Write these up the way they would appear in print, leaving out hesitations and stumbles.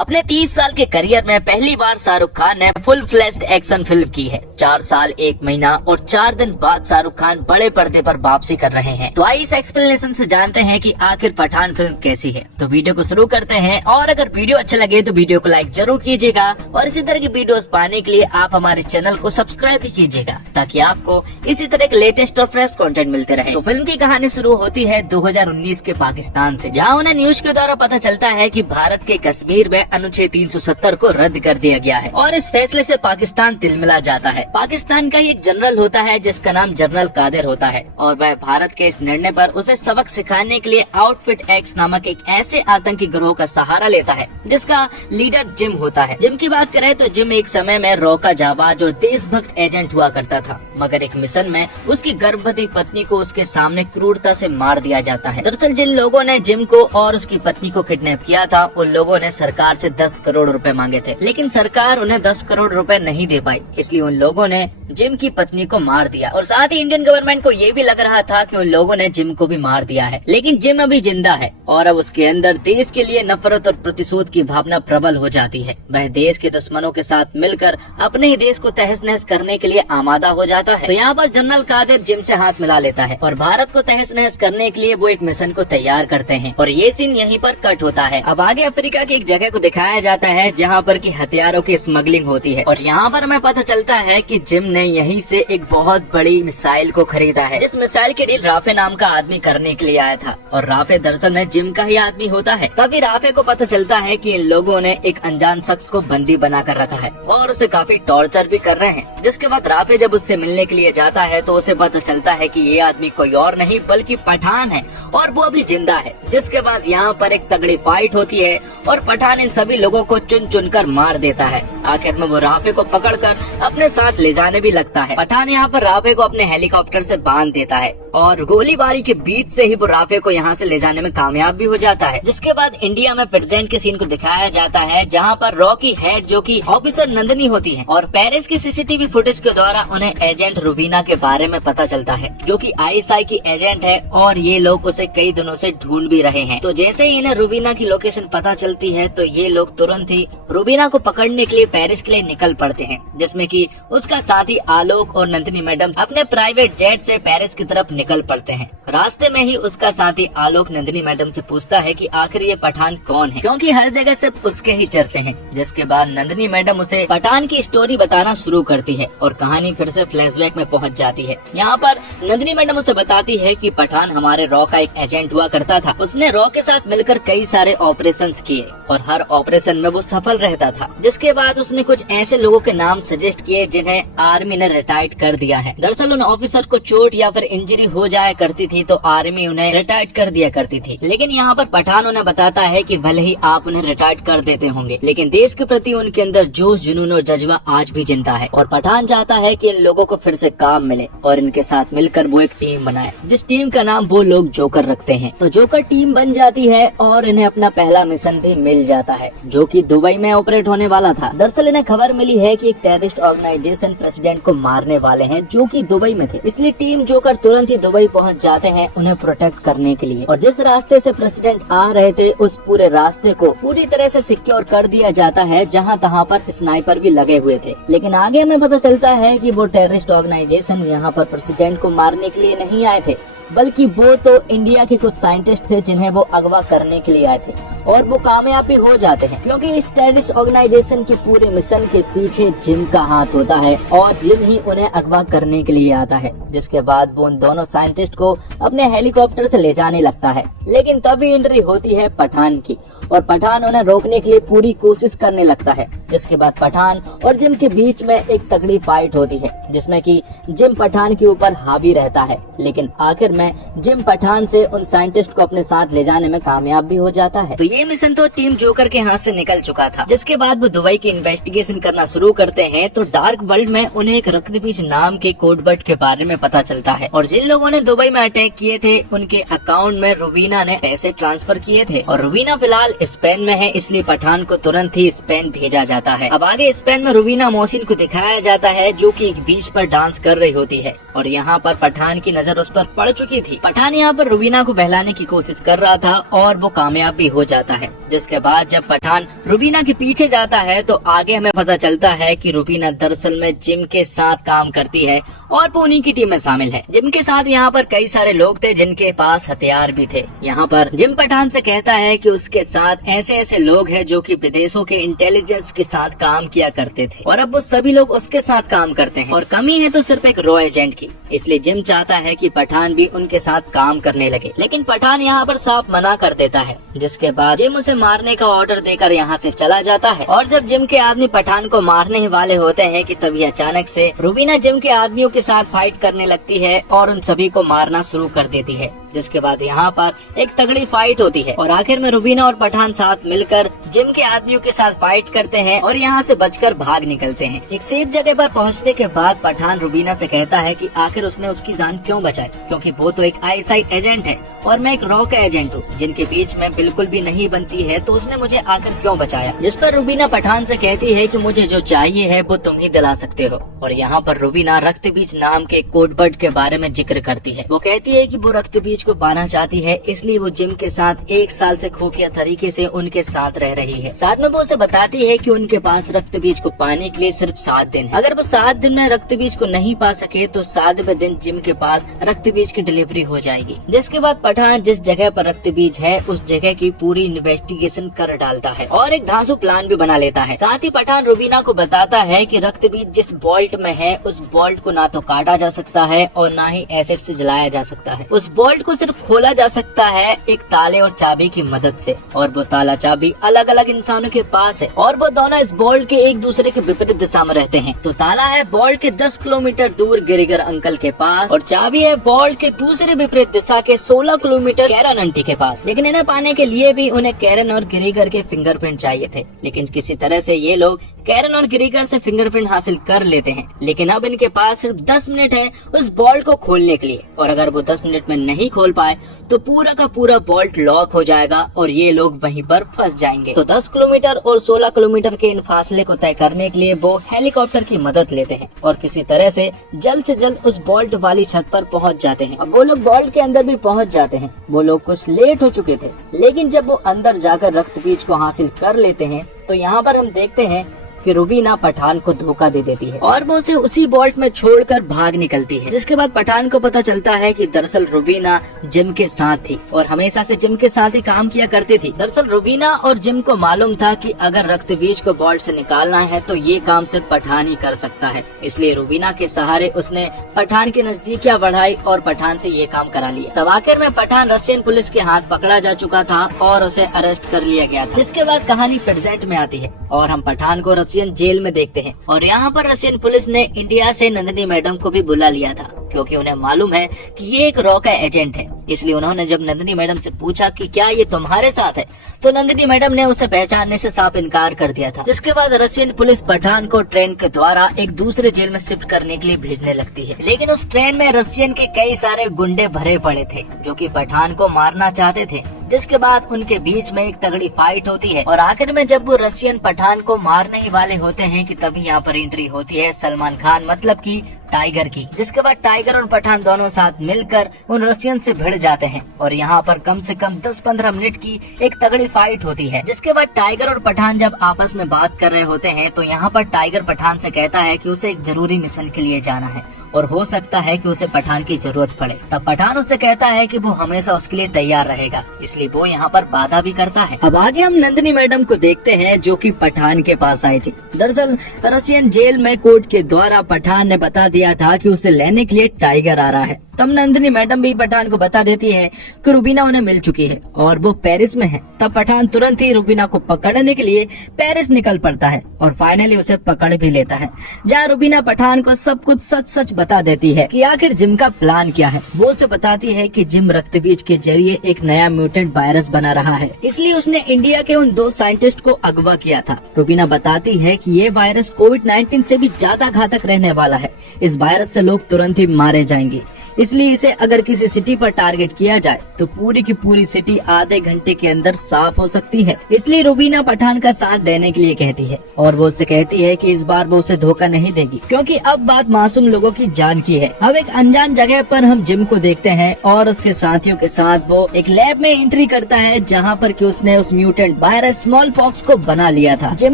अपने 30 साल के करियर में पहली बार शाहरुख खान ने फुल फ्लेश्ड एक्शन फिल्म की है। 4 साल 1 महीना और 4 दिन बाद शाहरुख खान बड़े पर्दे पर वापसी कर रहे हैं। तो आइए इस एक्सप्लेनेशन से जानते हैं कि आखिर पठान फिल्म कैसी है। तो वीडियो को शुरू करते हैं और अगर वीडियो अच्छा लगे तो वीडियो को लाइक जरूर कीजिएगा और इसी तरह की वीडियोस पाने के लिए आप हमारे चैनल को सब्सक्राइब भी कीजिएगा ताकि आपको इसी तरह के लेटेस्ट और फ्रेश कंटेंट मिलते रहे। तो फिल्म की कहानी शुरू होती है 2019 के पाकिस्तान से, जहां उन्हें न्यूज के द्वारा पता चलता है कि भारत के कश्मीर में अनुच्छेद 370 को रद्द कर दिया गया है और इस फैसले से पाकिस्तान तिलमिला जाता है। पाकिस्तान का एक जनरल होता है जिसका नाम जनरल कादिर होता है और वह भारत के इस निर्णय पर उसे सबक सिखाने के लिए आउटफिट एक्स नामक एक ऐसे आतंकी गिरोह का सहारा लेता है जिसका लीडर जिम होता है। जिम की बात करें तो जिम एक समय में रॉ का जाबाज और देशभक्त एजेंट हुआ करता था, मगर एक मिशन में उसकी गर्भवती पत्नी को उसके सामने क्रूरता से मार दिया जाता है। दरअसल जिन लोगों ने जिम को और उसकी पत्नी को किडनैप किया था उन लोगों ने सरकार से 10 करोड़ रुपए मांगे थे, लेकिन सरकार उन्हें 10 करोड़ रुपए नहीं दे पाई, इसलिए उन लोगों ने जिम की पत्नी को मार दिया। और साथ ही इंडियन गवर्नमेंट को ये भी लग रहा था कि उन लोगों ने जिम को भी मार दिया है, लेकिन जिम अभी जिंदा है और अब उसके अंदर देश के लिए नफरत और प्रतिशोध की भावना प्रबल हो जाती है। वह देश के दुश्मनों के साथ मिलकर अपने ही देश को तहस नहस करने के लिए आमादा हो जाता है। तो यहाँ पर जनरल कादिर जिम से हाथ मिला लेता है और भारत को तहस नहस करने के लिए वो एक मिशन को तैयार करते हैं और ये सीन यहीं पर कट होता है। अब आगे अफ्रीका की एक जगह को दिखाया जाता है जहाँ पर की हथियारों की स्मगलिंग होती है और यहाँ पर हमें पता चलता है कि जिम ने यहीं से एक बहुत बड़ी मिसाइल को खरीदा है। जिस मिसाइल की डील राफे नाम का आदमी करने के लिए आया था और राफे दरअसल में जिम का ही आदमी होता है। तभी राफे को पता चलता है कि इन लोगों ने एक अनजान शख्स को बंदी बना कर रखा है और उसे काफी टॉर्चर भी कर रहे हैं। जिसके बाद राफे जब उससे मिलने के लिए जाता है तो उसे पता चलता है कि ये आदमी कोई और नहीं बल्कि पठान है और वो अभी जिंदा है। जिसके बाद यहाँ पर एक तगड़ी फाइट होती है और पठान इन सभी लोगों को चुन चुन कर मार देता है। आखिर में वो राफे को पकड़कर अपने साथ ले जाने भी लगता है। पठान यहाँ पर राफे को अपने हेलीकॉप्टर से बांध देता है और गोलीबारी के बीच से ही वो राफे को यहाँ से ले जाने में कामयाब भी हो जाता है। जिसके बाद इंडिया में प्रेजेंट के सीन को दिखाया जाता है जहाँ पर रॉ की हेड जो कि ऑफिसर नंदनी होती है और पेरिस की सीसीटीवी फुटेज के द्वारा उन्हें एजेंट रूबीना के बारे में पता चलता है जो कि आईएसआई की एजेंट है और ये लोग उसे कई दिनों से ढूंढ भी रहे हैं। तो जैसे ही इन्हें रूबीना की लोकेशन पता चलती है तो ये लोग तुरंत ही रूबीना को पकड़ने के लिए पेरिस के लिए निकल पड़ते हैं, जिसमें कि उसका साथी आलोक और नंदिनी मैडम अपने प्राइवेट जेट से पेरिस की तरफ निकल पड़ते हैं। रास्ते में ही उसका साथी आलोक नंदिनी मैडम से पूछता है कि आखिर ये पठान कौन है, क्योंकि हर जगह सिर्फ उसके ही चर्चे हैं। जिसके बाद नंदिनी मैडम उसे पठान की स्टोरी बताना शुरू करती है और कहानी फिर से फ्लैशबैक में पहुंच जाती है। यहाँ पर नंदिनी मैडम उसे बताती है कि पठान हमारे रॉ का एक एजेंट हुआ करता था। उसने रॉ के साथ मिलकर कई सारे ऑपरेशंस किए और हर ऑपरेशन में वो सफल रहता था। जिसके बाद उसने कुछ ऐसे लोगों के नाम सजेस्ट किए जिन्हें आर्मी ने रिटायर्ड कर दिया है। दरअसल उन ऑफिसर को चोट या फिर इंजरी हो जाया करती थी तो आर्मी उन्हें रिटायर्ड कर दिया करती थी, लेकिन यहाँ पर पठान उन्हें बताता है कि भले ही आप उन्हें रिटायर्ड कर देते होंगे लेकिन देश के प्रति उनके अंदर जोश जुनून और जज्बा आज भी जिंदा है और पठान चाहता है कि इन लोगों को फिर से काम मिले और इनके साथ मिलकर वो एक टीम बनाए जिस टीम का नाम वो लोग जोकर रखते हैं। तो जोकर टीम बन जाती है और इन्हें अपना पहला मिशन भी मिल जाता है जो कि दुबई में ऑपरेट होने वाला था। दरअसल इन्हें खबर मिली है कि एक टेररिस्ट ऑर्गेनाइजेशन प्रेसिडेंट को मारने वाले हैं जो कि दुबई में थे, इसलिए टीम जोकर तुरंत ही दुबई पहुंच जाते हैं उन्हें प्रोटेक्ट करने के लिए। और जिस रास्ते से प्रेसिडेंट आ रहे थे उस पूरे रास्ते को पूरी तरह से सिक्योर कर दिया जाता है, जहां तहां पर स्नाइपर भी लगे हुए थे। लेकिन आगे हमें पता चलता है कि वो टेररिस्ट ऑर्गेनाइजेशन यहाँ पर प्रेसिडेंट को मारने के लिए नहीं आए थे, बल्कि वो तो इंडिया के कुछ साइंटिस्ट थे जिन्हें वो अगवा करने के लिए आए थे और वो कामयाब भी हो जाते हैं, क्योंकि इस टेररिस्ट ऑर्गेनाइजेशन के पूरे मिशन के पीछे जिम का हाथ होता है और जिम ही उन्हें अगवा करने के लिए आता है। जिसके बाद वो उन दोनों साइंटिस्ट को अपने हेलीकॉप्टर से ले जाने लगता है, लेकिन तभी एंट्री होती है पठान की और पठान उन्हें रोकने के लिए पूरी कोशिश करने लगता है। जिसके बाद पठान और जिम के बीच में एक तगड़ी फाइट होती है जिसमें कि जिम पठान के ऊपर हावी रहता है, लेकिन आखिर में जिम पठान से उन साइंटिस्ट को अपने साथ ले जाने में कामयाब भी हो जाता है। तो ये मिशन तो टीम जोकर के हाथ से निकल चुका था। जिसके बाद वो दुबई की इन्वेस्टिगेशन करना शुरू करते हैं तो डार्क वर्ल्ड में उन्हें एक रक्तबीज नाम के कोडवर्ड के बारे में पता चलता है और जिन लोगों ने दुबई में अटैक किए थे उनके अकाउंट में रूबीना ने पैसे ट्रांसफर किए थे और रूबीना फिलहाल स्पेन में है, इसलिए पठान को तुरंत ही स्पेन भेजा जाता है। अब आगे स्पेन में रुबीना मोहसिन को दिखाया जाता है जो कि एक बीच पर डांस कर रही होती है और यहाँ पर पठान की नजर उस पर पड़ चुकी थी। पठान यहाँ पर रुबीना को बहलाने की कोशिश कर रहा था और वो कामयाब भी हो जाता है। जिसके बाद जब पठान रुबीना के पीछे जाता है तो आगे हमें पता चलता है कि रुबीना दरअसल में जिम के साथ काम करती है और वो उन्हीं की टीम में शामिल है। जिम के साथ यहाँ पर कई सारे लोग थे जिनके पास हथियार भी थे। यहाँ पर जिम पठान से कहता है कि उसके साथ ऐसे ऐसे लोग हैं जो कि विदेशों के इंटेलिजेंस के साथ काम किया करते थे और अब वो सभी लोग उसके साथ काम करते हैं और कमी है तो सिर्फ एक रॉ एजेंट की। इसलिए जिम चाहता है कि पठान भी उनके साथ काम करने लगे, लेकिन पठान यहाँ पर साफ मना कर देता है। जिसके बाद जिम उसे मारने का ऑर्डर देकर यहाँ से चला जाता है और जब जिम के आदमी पठान को मारने ही वाले होते हैं कि तभी अचानक से रुबीना जिम के आदमियों के साथ फाइट करने लगती है और उन सभी को मारना शुरू कर देती है। जिसके बाद यहाँ पर एक तगड़ी फाइट होती है और आखिर में रुबीना और पठान साथ मिलकर जिम के आदमियों के साथ फाइट करते हैं और यहाँ से बचकर भाग निकलते हैं। एक सेफ जगह पर पहुँचने के बाद पठान रुबीना से कहता है कि आखिर उसने उसकी जान क्यों बचाई, क्योंकि वो तो एक ISI एजेंट है और मैं एक रॉ का एजेंट हूँ जिनके बीच में बिल्कुल भी नहीं बनती है, तो उसने मुझे आकर क्यों बचाया। जिस पर रुबीना पठान से कहती है कि मुझे जो चाहिए है वो तुम ही दिला सकते हो। और यहाँ पर रुबीना रक्तबीज नाम के कोड बर्ड के बारे में जिक्र करती है। वो कहती है कि वो रक्तबीज को पाना चाहती है, इसलिए वो जिम के साथ 1 साल से खुफिया तरीके से उनके साथ रह रही है। साथ में वो उसे बताती है कि उनके पास रक्तबीज को पाने के लिए सिर्फ 7 दिन है। अगर वो 7 दिन में रक्तबीज को नहीं पा सके तो 7वें दिन जिम के पास रक्तबीज की डिलीवरी हो जाएगी। जिसके बाद पठान जिस जगह पर रक्तबीज है उस जगह की पूरी इन्वेस्टिगेशन कर डालता है और एक धांसू प्लान भी बना लेता है। साथ ही पठान रुबीना को बताता है कि रक्तबीज जिस बोल्ट में है उस बोल्ट को ना तो काटा जा सकता है और ना ही एसिड से जलाया जा सकता है। उस बोल्ट को सिर्फ खोला जा सकता है एक ताले और चाबी की मदद से और वो ताला चाबी अलग अलग इंसानों के पास है और वो दोनों इस बोल्ट के एक दूसरे के विपरीत दिशा में रहते हैं। तो ताला है बोल्ट के 10 किलोमीटर दूर गिरिगर अंकल के पास और चाबी है बोल्ट के दूसरे विपरीत दिशा के 16 किलोमीटर कैरन आंटी के पास। लेकिन इन्हें पाने के लिए भी उन्हें कैरन और गिरिगर के फिंगरप्रिंट चाहिए थे, लेकिन किसी तरह से ये लोग कैरन और गिरिगर से फिंगरप्रिंट हासिल कर लेते हैं। लेकिन अब इनके पास सिर्फ 10 मिनट है उस बोल्ट को खोलने के लिए और अगर वो 10 मिनट में नहीं खोल पाए तो पूरा का पूरा बोल्ट लॉक हो जाएगा और ये लोग वहीं पर फंस जाएंगे। तो 10 किलोमीटर और 16 किलोमीटर के इन फासले को तय करने के लिए वो हेलीकॉप्टर की मदद लेते हैं और किसी तरह से जल्द उस बोल्ट वाली छत पर पहुंच जाते हैं। अब वो लोग बोल्ट के अंदर भी पहुंच जाते हैं। वो लोग कुछ लेट हो चुके थे, लेकिन जब वो अंदर जाकर रक्तबीज को हासिल कर लेते हैं तो यहाँ पर हम देखते हैं कि रुबीना पठान को धोखा दे देती है और वो उसे उसी बोल्ट में छोड़कर भाग निकलती है। जिसके बाद पठान को पता चलता है कि दरअसल रुबीना जिम के साथ थी और हमेशा से जिम के साथ ही काम किया करती थी। दरअसल रुबीना और जिम को मालूम था कि अगर रक्तबीज को बोल्ट से निकालना है तो ये काम सिर्फ पठान ही कर सकता है, इसलिए रुबीना के सहारे उसने पठान की नजदीकियां बढ़ाई और पठान से ये काम करा लिया। तब आखिर में पठान रशियन पुलिस के हाथ पकड़ा जा चुका था और उसे अरेस्ट कर लिया गया था। जिसके बाद कहानी प्रेजेंट में आती है और हम पठान को रशियन जेल में देखते हैं और यहाँ पर रशियन पुलिस ने इंडिया से नंदिनी मैडम को भी बुला लिया था, क्योंकि उन्हें मालूम है कि ये एक रॉ का एजेंट है। इसलिए उन्होंने जब नंदिनी मैडम से पूछा कि क्या ये तुम्हारे साथ है, तो नंदिनी मैडम ने उसे पहचानने से साफ इनकार कर दिया था। जिसके बाद रशियन पुलिस पठान को ट्रेन के द्वारा एक दूसरे जेल में शिफ्ट करने के लिए भेजने लगती है। लेकिन उस ट्रेन में रशियन के कई सारे गुंडे भरे पड़े थे जो कि पठान को मारना चाहते थे। जिसके बाद उनके बीच में एक तगड़ी फाइट होती है और आखिर में जब वो रशियन पठान को मारने ही वाले होते हैं कि तभी यहाँ पर एंट्री होती है सलमान खान मतलब की टाइगर की। जिसके बाद टाइगर और पठान दोनों साथ मिलकर उन रशियन से भिड़ जाते हैं और यहाँ पर कम से कम 10-15 मिनट की एक तगड़ी फाइट होती है। जिसके बाद टाइगर और पठान जब आपस में बात कर रहे होते हैं तो यहाँ पर टाइगर पठान से कहता है कि उसे एक जरूरी मिशन के लिए जाना है और हो सकता है कि उसे पठान की जरूरत पड़े। तब पठान उससे कहता है कि वो हमेशा उसके लिए तैयार रहेगा, इसलिए वो यहाँ पर बाधा भी करता है। अब आगे हम नंदिनी मैडम को देखते हैं जो कि पठान के पास आई थी। दरअसल रशियन जेल में कोर्ट के द्वारा पठान ने बता दिया था कि उसे लेने के लिए टाइगर आ रहा है। तब नंदिनी मैडम भी पठान को बता देती है कि रुबीना उन्हें मिल चुकी है और वो पेरिस में है। तब पठान तुरंत ही रुबीना को पकड़ने के लिए पेरिस निकल पड़ता है और फाइनली उसे पकड़ भी लेता है, जहाँ रुबीना पठान को सब कुछ सच बता देती है कि आखिर जिम का प्लान क्या है। वो उसे बताती है कि जिम रक्तबीज के जरिए एक नया म्यूटेंट वायरस बना रहा है, इसलिए उसने इंडिया के उन 2 साइंटिस्ट को अगवा किया था। रुबीना बताती है कि ये वायरस कोविड-19 से भी ज्यादा घातक रहने वाला है। इस वायरस से लोग तुरंत ही मारे जाएंगे, इसलिए इसे अगर किसी सिटी पर टारगेट किया जाए तो पूरी की पूरी सिटी आधे घंटे के अंदर साफ हो सकती है। इसलिए रुबीना पठान का साथ देने के लिए कहती है और वो उससे कहती है कि इस बार वो उसे धोखा नहीं देगी, क्योंकि अब बात मासूम लोगों की जान की है। अब एक अनजान जगह पर हम जिम को देखते हैं और उसके साथियों के साथ वो एक लैब में एंट्री करता है, जहाँ पर कि उसने उस म्यूटेंट वायरस स्मॉल पॉक्स को बना लिया था। जिम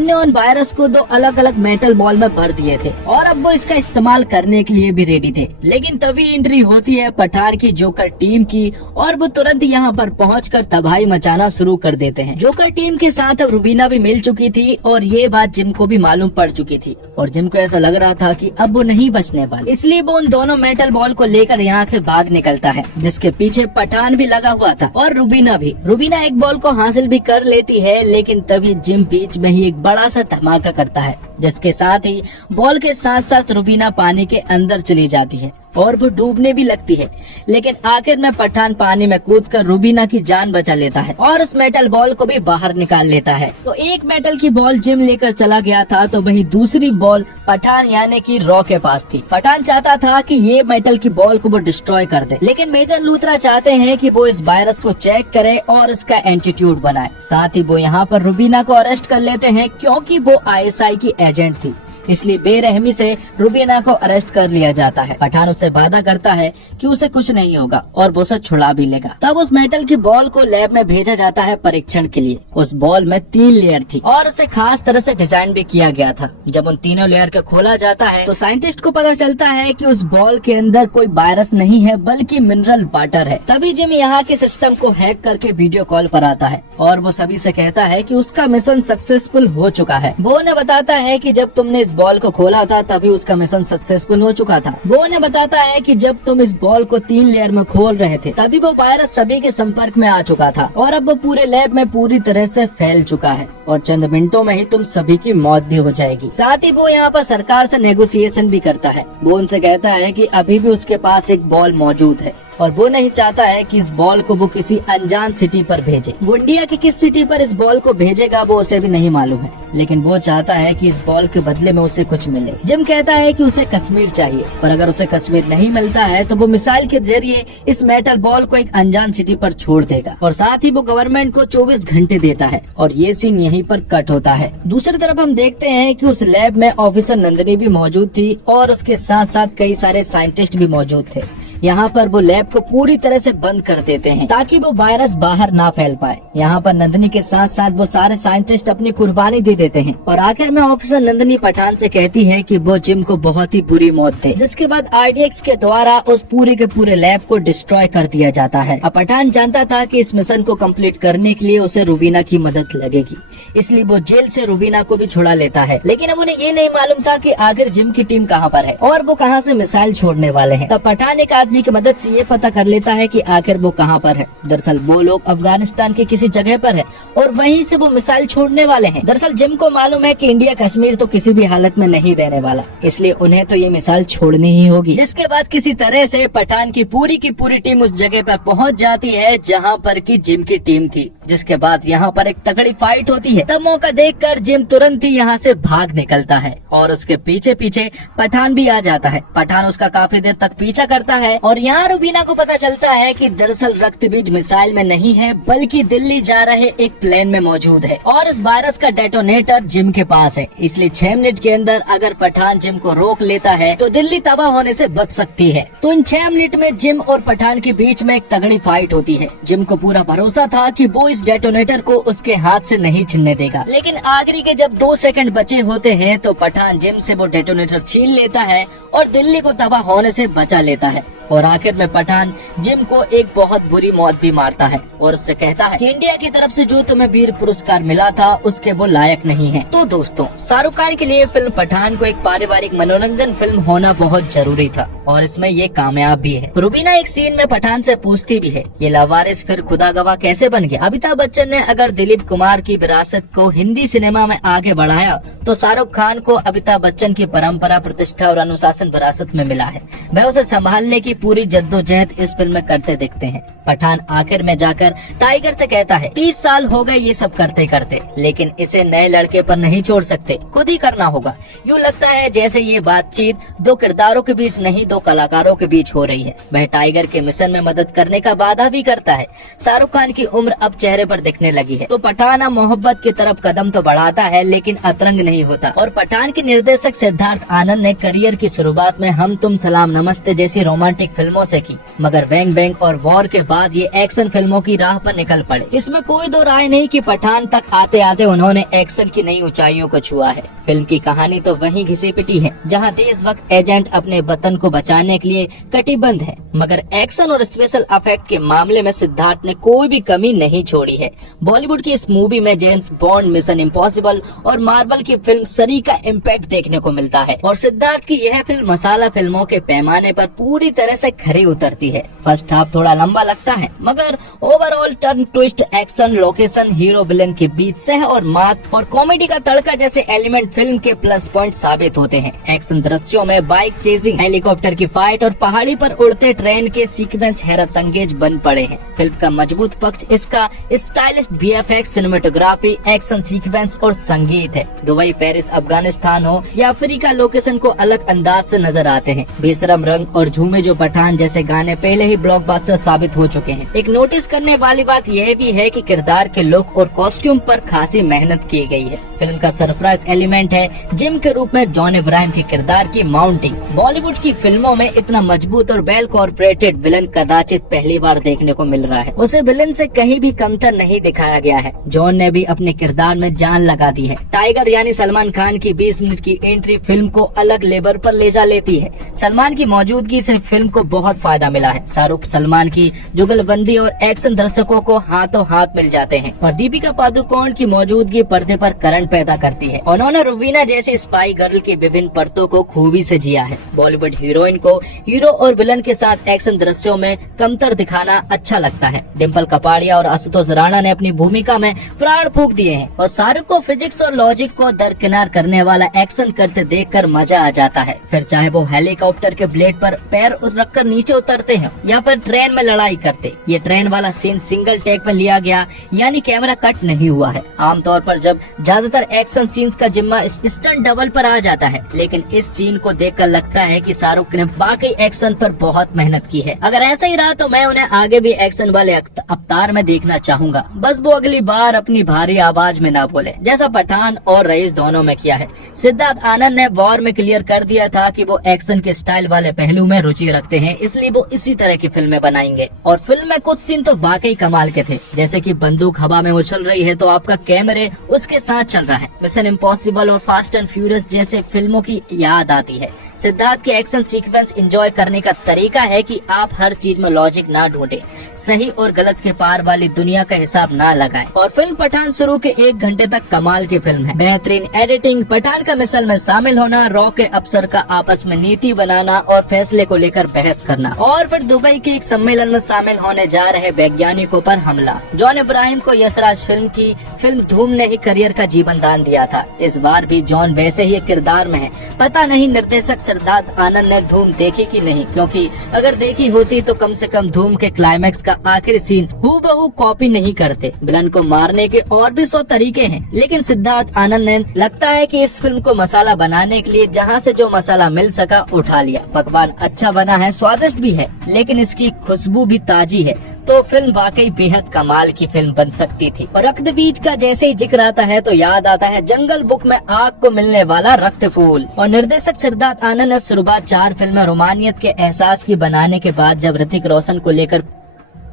ने उन वायरस को 2 अलग अलग मेटल बॉल में भर दिए थे और अब वो इसका इस्तेमाल करने के लिए भी रेडी थे। लेकिन तभी एंट्री होती है पठान की जोकर टीम की और वो तुरंत यहाँ पर पहुंचकर तबाही मचाना शुरू कर देते हैं। जोकर टीम के साथ अब रुबीना भी मिल चुकी थी और ये बात जिम को भी मालूम पड़ चुकी थी और जिम को ऐसा लग रहा था कि अब वो नहीं बचने वाली, इसलिए वो उन दोनों मेटल बॉल को लेकर यहाँ से भाग निकलता है, जिसके पीछे पठान भी लगा हुआ था और रुबीना भी। रुबीना एक बॉल को हासिल भी कर लेती है, लेकिन तभी जिम बीच में ही एक बड़ा सा धमाका करता है, जिसके साथ ही बॉल के साथ साथ रुबीना पानी के अंदर चली जाती है और वो डूबने भी लगती है। लेकिन आखिर में पठान पानी में कूदकर रुबीना की जान बचा लेता है और उस मेटल बॉल को भी बाहर निकाल लेता है। तो एक मेटल की बॉल जिम लेकर चला गया था, तो वहीं दूसरी बॉल पठान यानी कि रॉ के पास थी। पठान चाहता था कि ये मेटल की बॉल को वो डिस्ट्रॉय कर दे, लेकिन मेजर लूथरा चाहते हैं कि वो इस वायरस को चेक करे और इसका एंटीट्यूड बनाए। साथ ही वो यहाँ पर रुबीना को अरेस्ट कर लेते हैं, क्योंकि वो ISI की एजेंट थी, इसलिए बेरहमी से रुबीना को अरेस्ट कर लिया जाता है। पठान उससे वादा करता है कि उसे कुछ नहीं होगा और वो उसे छुड़ा भी लेगा। तब उस मेटल की बॉल को लैब में भेजा जाता है परीक्षण के लिए। उस बॉल में 3 लेयर थी और उसे खास तरह से डिजाइन भी किया गया था। जब उन तीनों लेयर को खोला जाता है तो साइंटिस्ट को पता चलता है कि उस बॉल के अंदर कोई वायरस नहीं है बल्कि मिनरल वाटर है। तभी जिम यहाँ के सिस्टम को हैक करके वीडियो कॉल पर आता है और वो सभी से कहता है कि उसका मिशन सक्सेसफुल हो चुका है। वो उन्हें बताता है कि जब तुमने इस बॉल को खोला था तभी उसका मिशन सक्सेसफुल हो चुका था। वो उन्हें बताता है कि जब तुम इस बॉल को 3 लेयर में खोल रहे थे तभी वो वायरस सभी के संपर्क में आ चुका था और अब वो पूरे लैब में पूरी तरह से फैल चुका है और चंद मिनटों में ही तुम सभी की मौत भी हो जाएगी। साथ ही वो यहाँ पर सरकार से नेगोशिएशन भी करता है। वो उनसे कहता है कि अभी भी उसके पास एक बॉल मौजूद है और वो नहीं चाहता है कि इस बॉल को वो किसी अनजान सिटी पर भेजे। वो इंडिया की किस सिटी पर इस बॉल को भेजेगा वो उसे भी नहीं मालूम है, लेकिन वो चाहता है कि इस बॉल के बदले में उसे कुछ मिले। जिम कहता है कि उसे कश्मीर चाहिए, पर अगर उसे कश्मीर नहीं मिलता है तो वो मिसाइल के जरिए इस मेटल बॉल को एक अनजान सिटी पर छोड़ देगा और साथ ही वो गवर्नमेंट को 24 घंटे देता है और ये सीन यहीं पर कट होता है। दूसरी तरफ हम देखते हैं कि उस लैब में ऑफिसर नंदिनी भी मौजूद थी और उसके साथ साथ कई सारे साइंटिस्ट भी मौजूद थे। यहाँ पर वो लैब को पूरी तरह से बंद कर देते हैं ताकि वो वायरस बाहर ना फैल पाए। यहाँ पर नंदिनी के साथ साथ वो सारे साइंटिस्ट अपनी कुर्बानी दे देते हैं और आखिर में ऑफिसर नंदिनी पठान से कहती है कि वो जिम को बहुत ही बुरी मौत दे, जिसके बाद RDX के द्वारा उस पूरे के पूरे लैब को डिस्ट्रॉय कर दिया जाता है। अब पठान जानता था कि इस मिशन को कंप्लीट करने के लिए उसे रुबीना की मदद लगेगी, इसलिए वो जेल से रुबीना को भी छुड़ा लेता है। लेकिन अब उन्हें ये नहीं मालूम था कि आखिर जिम की टीम कहाँ पर है और वो कहाँ से मिसाइल छोड़ने वाले हैं। तब पठान एक आदमी की मदद से ये पता कर लेता है कि आखिर वो कहाँ पर है। दरअसल वो लोग अफगानिस्तान के किसी जगह पर है और वहीं से वो मिसाइल छोड़ने वाले हैं। दरअसल जिम को मालूम है कि इंडिया कश्मीर तो किसी भी हालत में नहीं देने वाला, इसलिए उन्हें तो ये मिसाइल छोड़नी ही होगी। जिसके बाद किसी तरह से पठान की पूरी टीम उस जगह पर पहुंच जाती है जहां पर की जिम की टीम थी। जिसके बाद यहाँ पर एक तगड़ी फाइट होती है। तब मौका देखकर जिम तुरंत ही यहाँ से भाग निकलता है और उसके पीछे पीछे पठान भी आ जाता है। पठान उसका काफी देर तक पीछा करता है और यहाँ रुबीना को पता चलता है कि दरअसल रक्तबीज मिसाइल में नहीं है बल्कि दिल्ली जा रहे एक प्लेन में मौजूद है और इस वायरस का डेटोनेटर जिम के पास है। इसलिए 6 मिनट के अंदर अगर पठान जिम को रोक लेता है तो दिल्ली तबाह होने से बच सकती है। तो इन 6 मिनट में जिम और पठान के बीच में एक तगड़ी फाइट होती है। जिम को पूरा भरोसा था कि वो इस डेटोनेटर को उसके हाथ से नहीं छीनने देगा, लेकिन आखिरी के जब 2 सेकंड बचे होते हैं तो पठान जिम से वो डेटोनेटर छीन लेता है और दिल्ली को तबाह होने से बचा लेता है। और आखिर में पठान जिम को एक बहुत बुरी मौत भी मारता है और उससे कहता है कि इंडिया की तरफ से जो तुम्हें वीर पुरस्कार मिला था उसके वो लायक नहीं है। तो दोस्तों, शाहरुख खान के लिए फिल्म पठान को एक पारिवारिक मनोरंजन फिल्म होना बहुत जरूरी था और इसमें ये कामयाब भी है। रुबीना एक सीन में पठान से पूछती भी है, ये लावारिस फिर खुदा गवाह कैसे बन गया? अमिताभ बच्चन ने अगर दिलीप कुमार की विरासत को हिंदी सिनेमा में आगे बढ़ाया तो शाहरुख खान को अमिताभ बच्चन की परंपरा, प्रतिष्ठा और अनुशासन एक्शन विरासत में मिला है, वह उसे संभालने की पूरी जद्दोजहद इस फिल्म में करते दिखते हैं। पठान आखिर में जाकर टाइगर से कहता है 30 साल हो गए ये सब करते करते, लेकिन इसे नए लड़के पर नहीं छोड़ सकते, खुद ही करना होगा। यूँ लगता है जैसे ये बातचीत दो किरदारों के बीच नहीं, दो कलाकारों के बीच हो रही है। वह टाइगर के मिशन में मदद करने का वादा भी करता है। शाहरुख खान की उम्र अब चेहरे पर दिखने लगी है, तो पठान अब मोहब्बत की तरफ कदम तो बढ़ाता है, लेकिन अतरंग नहीं होता। और पठान के निर्देशक सिद्धार्थ आनंद ने करियर की शुरुआत में हम तुम सलाम नमस्ते जैसी रोमांटिक फिल्मों से की, मगर बैंग बैंग और वॉर के बाद ये एक्शन फिल्मों की राह पर निकल पड़े। इसमें कोई दो राय नहीं कि पठान तक आते आते उन्होंने एक्शन की नई ऊंचाइयों को छुआ है। फिल्म की कहानी तो वहीं घिसी पिटी है, जहां देशभक्त एजेंट अपने वतन को बचाने के लिए कटिबद्ध है, मगर एक्शन और स्पेशल इफेक्ट के मामले में सिद्धार्थ ने कोई भी कमी नहीं छोड़ी है। बॉलीवुड की इस मूवी में जेम्स बॉन्ड, मिशन इम्पॉसिबल और मार्वल की फिल्म सरी का इम्पैक्ट देखने को मिलता है, और सिद्धार्थ की यह फिल्म मसाला फिल्मों के पैमाने पर पूरी तरह से खरी उतरती है। फर्स्ट हाफ थोड़ा लंबा लगता है, मगर overall turn, twist, action, location, hero villain के बीच सह और मात और कॉमेडी का तड़का जैसे एलिमेंट फिल्म के प्लस पॉइंट साबित होते हैं। एक्शन दृश्यों में बाइक चेजिंग, हेलीकॉप्टर की फाइट और पहाड़ी पर उड़ते ट्रेन के सीक्वेंस हैरत अंगेज बन पड़े हैं। फिल्म का मजबूत पक्ष इसका stylish VFX, cinematography, action sequence और संगीत है। दुबई, पेरिस, अफगानिस्तान हो या अफ्रीका, लोकेशन को अलग अंदाज से नजर आते हैं। बेशरम रंग और झूमे जो पठान जैसे गाने पहले ही ब्लॉकबस्टर साबित हो चुके हैं। एक नोटिस करने वाली बात यह भी है कि किरदार के लुक और कॉस्ट्यूम पर खासी मेहनत की गई है। फिल्म का सरप्राइज एलिमेंट है जिम के रूप में जॉन इब्राहिम के किरदार की माउंटिंग। बॉलीवुड की फिल्मों में इतना मजबूत और वेल कॉर्पोरेटेड विलन कदाचित पहली बार देखने को मिल रहा है। उसे विलन से कहीं भी कमतर नहीं दिखाया गया है। जॉन ने भी अपने किरदार में जान लगा दी है। टाइगर यानी सलमान खान की 20 मिनट की एंट्री फिल्म को अलग लेवल पर ले जा लेती है। सलमान की मौजूदगी से फिल्म को बहुत फायदा मिला है। शाहरुख सलमान की जुगलबंदी और एक्शन दर्शकों को हाथों हाथ मिल जाते हैं, और दीपिका पादुकोण की मौजूदगी पर्दे पर करंट पैदा करती है। उन्होंने रुवीना जैसी स्पाई गर्ल की विभिन्न परतों को खूबी से जिया है। बॉलीवुड हीरोइन को हीरो और विलन के साथ एक्शन दृश्यों में कमतर दिखाना अच्छा लगता है। डिम्पल कपाड़िया और आशुतोष राणा ने अपनी भूमिका में प्राण फूंक दिए हैं, और शाहरुख को फिजिक्स और लॉजिक को दरकिनार करने वाला एक्शन करते देखकर मजा आ जाता है। फिर चाहे वो हेलीकॉप्टर के ब्लेड पर पैर रखकर नीचे उतरते हैं या फिर ट्रेन में लड़ाई करते। ये ट्रेन वाला सीन सिंगल टेक में लिया गया, यानी कैमरा कट नहीं हुआ है। आमतौर पर जब ज्यादातर एक्शन सीन्स का जिम्मा स्टंट डबल पर आ जाता है, लेकिन इस सीन को देखकर लगता है कि शाहरुख ने बाकी एक्शन पर बहुत मेहनत की है। अगर ऐसा ही रहा तो मैं उन्हें आगे भी एक्शन वाले अवतार में देखना चाहूंगा। बस वो अगली बार अपनी भारी आवाज में ना बोले, जैसा पठान और रईस दोनों में किया है। सिद्धार्थ आनंद ने वॉर में क्लियर कर दिया था कि वो एक्शन के स्टाइल वाले पहलू में रुचि रखते हैं, इसलिए वो इसी तरह की फिल्में बनाएंगे। और फिल्म में कुछ सीन तो वाकई कमाल के थे, जैसे कि बंदूक हवा में उछल रही है तो आपका कैमरे उसके साथ चल रहा है। मिशन इम्पॉसिबल और फास्ट एंड फ्यूरियस जैसे फिल्मों की याद आती है। सिद्धार्थ के एक्शन सीक्वेंस एंजॉय करने का तरीका है कि आप हर चीज में लॉजिक ना ढूंढे, सही और गलत के पार वाली दुनिया का हिसाब ना लगाएं। और फिल्म पठान शुरू के 1 घंटे तक कमाल की फिल्म है। बेहतरीन एडिटिंग, पठान का मिसल में शामिल होना, रॉ के अफसर का आपस में नीति बनाना और फैसले को लेकर बहस करना, और फिर दुबई के एक सम्मेलन में शामिल होने जा रहे वैज्ञानिकों पर हमला। जॉन इब्राहिम को यशराज फिल्म धूम ने ही करियर का जीवन दान दिया था। इस बार भी जॉन वैसे ही किरदार में है। पता नहीं निर्देशक सिद्धार्थ आनंद ने धूम देखी कि नहीं, क्योंकि अगर देखी होती तो कम से कम धूम के क्लाइमैक्स का आखिरी सीन हूबहू कॉपी नहीं करते। विलन को मारने के और भी 100 तरीके हैं, लेकिन सिद्धार्थ आनंद ने लगता है कि इस फिल्म को मसाला बनाने के लिए जहां से जो मसाला मिल सका उठा लिया। पकवान अच्छा बना है, स्वादिष्ट भी है, लेकिन इसकी खुशबू भी ताजी है, तो फिल्म वाकई बेहद कमाल की फिल्म बन सकती थी। और रक्त बीज का जैसे ही जिक्र आता है तो याद आता है जंगल बुक में आग को मिलने वाला रक्त फूल। और निर्देशक सिद्धार्थ आनंद ने शुरुआत 4 फिल्में रोमानियत के एहसास की बनाने के बाद जब ऋतिक रोशन को लेकर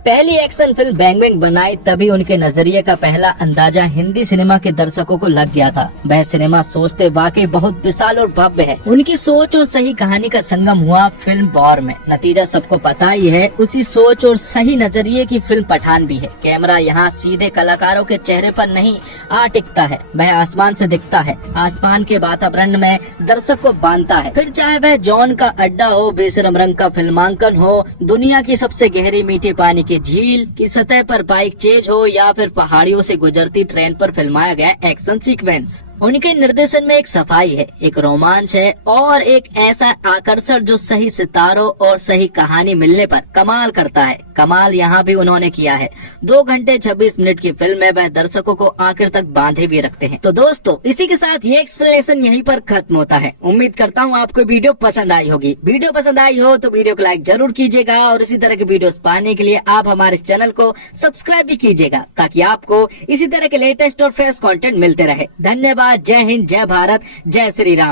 पहली एक्शन फिल्म बैंग बैंग बनाई, तभी उनके नजरिए का पहला अंदाजा हिंदी सिनेमा के दर्शकों को लग गया था। वह सिनेमा सोचते वाकई बहुत विशाल और भव्य है। उनकी सोच और सही कहानी का संगम हुआ फिल्म वॉर में। नतीजा सबको पता ही है। उसी सोच और सही नजरिए की फिल्म पठान भी है। कैमरा यहाँ सीधे कलाकारों के चेहरे पर नहीं आ टिकता है, वह आसमान से दिखता है। आसमान के वातावरण में दर्शक को बांधता है, फिर चाहे वह जॉन का अड्डा हो, बेशरम रंग का फिल्मांकन हो, दुनिया की सबसे गहरी मीठे पानी झील की सतह पर बाइक चेज हो, या फिर पहाड़ियों से गुजरती ट्रेन पर फिल्माया गया एक्शन सीक्वेंस। उनके निर्देशन में एक सफाई है, एक रोमांच है और एक ऐसा आकर्षण जो सही सितारों और सही कहानी मिलने पर कमाल करता है। कमाल यहाँ भी उन्होंने किया है। 2 घंटे 26 मिनट की फिल्म है, वह दर्शकों को आखिर तक बांधे भी रखते हैं। तो दोस्तों इसी के साथ ये एक्सप्लेनेशन यहीं पर खत्म होता है। उम्मीद करता हूँ आपको वीडियो पसंद आई होगी। वीडियो पसंद आई हो तो वीडियो को लाइक जरूर कीजिएगा और इसी तरह के वीडियोस पाने के लिए आप हमारे इस चैनल को सब्सक्राइब भी कीजिएगा, ताकि आपको इसी तरह के लेटेस्ट और फ्रेश कंटेंट मिलते रहे। धन्यवाद। जय हिंद, जय भारत, जय श्री राम।